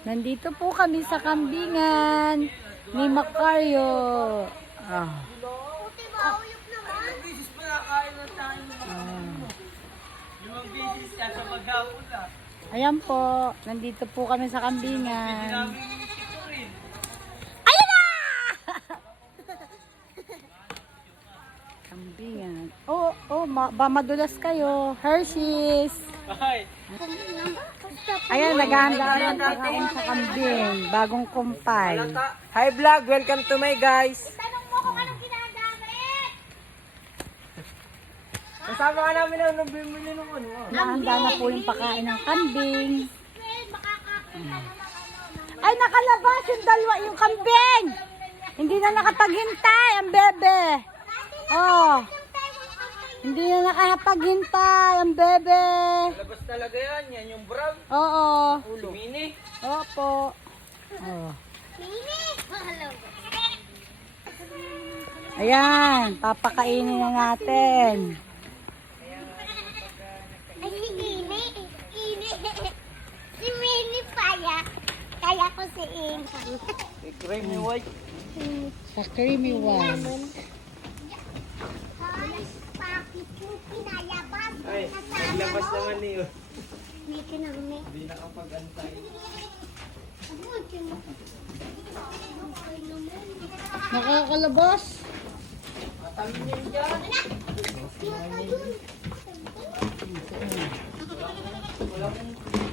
Nandito po kami sa kambingan ni Macario. Ah. Ayan po, nandito po kami sa kambingan. Ayun na! Kambingan. Ba madulas kayo. Hershey's. Ayan, naghahanda ng pagkain sa kambing. Bagong kumpay. Hi vlog, welcome to my guys. Tanong mo kung anong ginagamit. Kasama ka namin na bumili ng ano. Nahanda na po yung pagkain ng kambing. Makakakita naman Ay, nakalabas yung dalawa, yung kambing. Hindi na nakapaghintay ang bebe. Oh, hindi na nakapaghintay ang bebe. Labas talaga yan, yan yung brown. Oo. Ulo. Mini. Opo. Oh. Ayan, papakainin na natin. Ay, si Ini. Si Mini paya. Kaya ko si Ini. Creamy white. Sa creamy one. Bakit yung pinayabas? Ay, labas naman niyo. May kinami. Hindi nakapag-antay. Nakakalabas. Matamin yun dyan.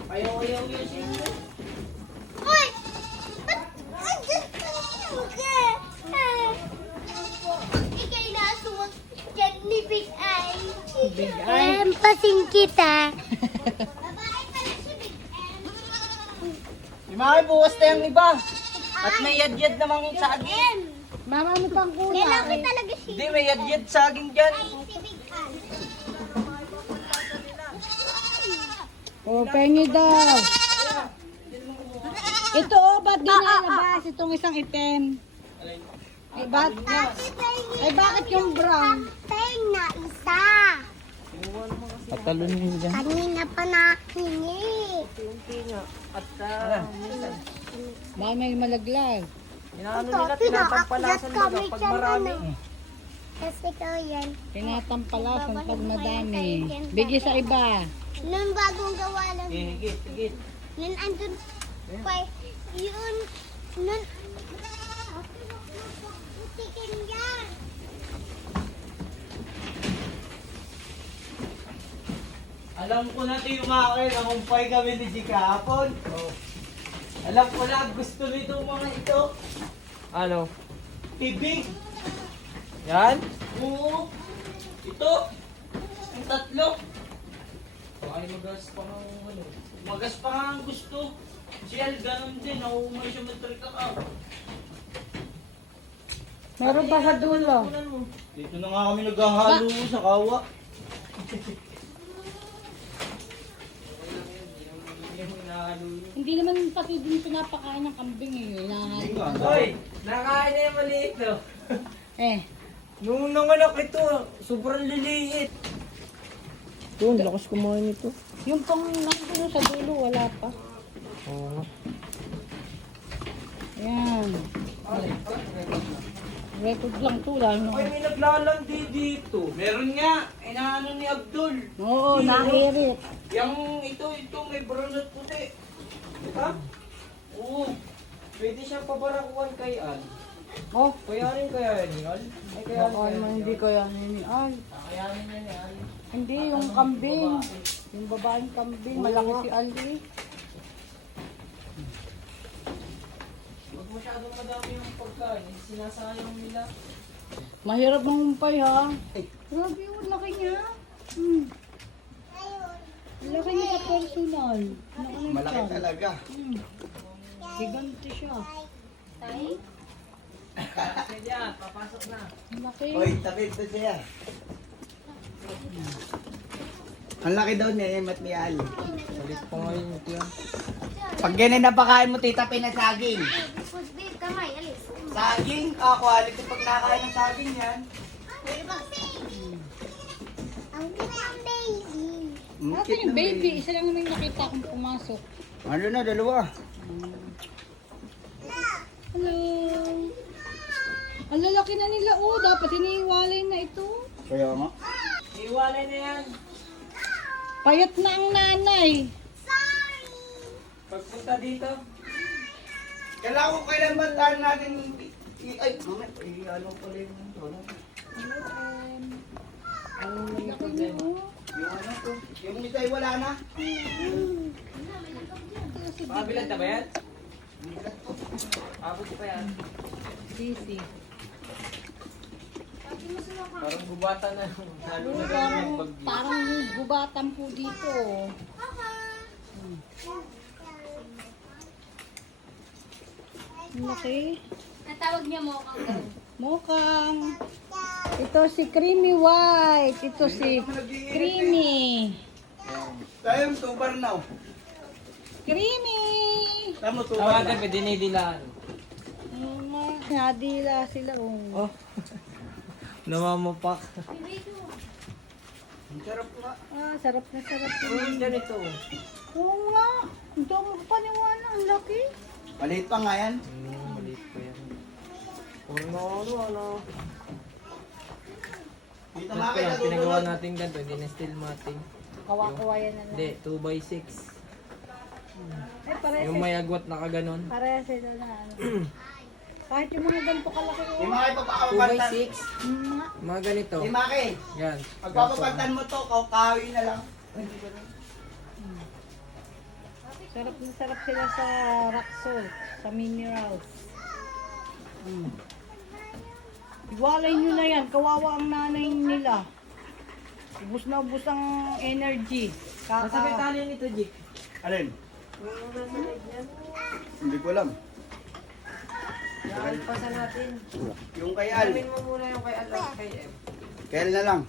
Ayaw yung sinyo. Uy! Ba't andyan ka ka? Ikay nasuwag dyan ni Big Eye. Big Eye. Pasing kita. Babae pala si Big Eye. Yung mga bukas na yung iba. At may yadyad namang saging. Mama, ano pang Lalaki kulay? talaga si Hindi, may yadyad saging dyan. si Big Eye. Oh, pengi daw. Ito oh, ba't di nalabas itong isang item? Ay, bakit yung brown? Peng na isa. Patalunin dyan. Kanina pa nakinig. At Baka may malaglag. inaano Ito, nila, tinatampalasan pinaakyat baga kami pag dyan, marami. ano. Kasi ko yan. Tinatampalasan pag madami. Bigay sa iba. Noon bagong gawa lang. Higit, higit. Noon andun pa. Yun. Noon. Tikin yan. Alam ko na ito yung akin, nakumpay kami ni G kahapon. Oh. Alam ko na, gusto nito mga ito. Ano? Tibig. Yan? Oo. Ito. Yung tatlo. Ay, magas pa nga ano. Magas pa nga ang gusto. Si Al, ganun din. Naumay siya matrika ka. Meron pa sa dulo. Dito na nga kami naghahalo sa kawa. Hindi naman pati din pinapakain ng kambing eh. Hinahalo. Hoy, nakain na yung maliit no? Eh, Nung nanganak ito, sobrang liliit. Ito, lakas kumain ito. yung pang nandun sa dulo, wala pa. Oo. Ayan. Record lang to, lalo Ay, na. may naglalandi dito. Meron nga, inaano ni Abdul. Oo, nahirit. Yung ito, may brown at puti. Diba? Oo. Pwede siyang pabarakuan kay Al. Oh, Kayanin kaya ni Al? Ay, kayanin baka naman hindi ko yan ni Al. Kayanin niya ni Al. Hindi, yung kambing. Yung babaeng kambing, malaki si Ali. Huwag masyadong madami yung pagkain. Sinasayang nila. Mahirap mangumpay ha. Grabe yun, laki niya. Laki niya sa personal. Malaki talaga. Gigante siya. Kasi dyan, papasok na. Laki. Tapit na siya. Ang laki daw niya, mat ni Ali. Salit pa ngayon ito yan. Pag ganun na pakain mo, titapin na saging. Babe, kamay, alis. Saging? Quality pag nakain ng saging yan. Ang cute ng baby. Nasaan yung baby? Isa lang naman yung nakita akong pumasok. Ano na, dalawa. Hello. Ang lalaki na nila, oh. Dapat iniiwalay na ito. Kaya nga. Iwalay na yan. Payat na ang nanay. Pagpunta dito. Kailangan ko kailan ba tayo natin ay, mamaya, ano pala yung ano? Ang problema. Yung ano to? Yung isa ay wala na? Makabilad na ba yan? Abot pa yan. Sisi. Parang gubatan na. Lalo na Parang, yung bagyo. parang gubatan po dito. Ang laki. Natawag niya mo kang gano'n. Mukhang. Ito si Creamy White. Ito si Creamy. Tayo yung tubar na. Creamy! Tama tubar Tawagan na. pa dinidilaan. Nadila sila. Oh. Oh. Namamapak. Ang sarap nga. Ah, sarap na sarap. Ang ganito. Oo nga. Hindi ako makapaniwala. Ang laki. Maliit pa nga yan. Maliit pa yan. Ano. Dito Ito nga kayo yan, pinagawa natutulog. natin ganito. Hindi na steel matting. Kawakuwayan na lang. Hindi, 2x6. Eh, pareha Yung may agwat na kaganon. Pareha sila na ano. Kahit yung mga ganito kalaki. Di Oh. mga ipapakapantan. 2x6. Mm, Mga ganito. Di maki. Yan. Pagpapapantan mo to, kawi na lang. sarap na sarap sila sa rock salt. Sa minerals. Iwalay nyo na yan. Kawawa ang nanay nila. Ubus na ubus ang energy. Nasa may tali nito, Jik. Alin? Yung nasa leg niyan. Hindi ko alam. Alpasan natin. Yung kay Al. Alamin mo muna yung kay Al at kay M. Kaya na lang.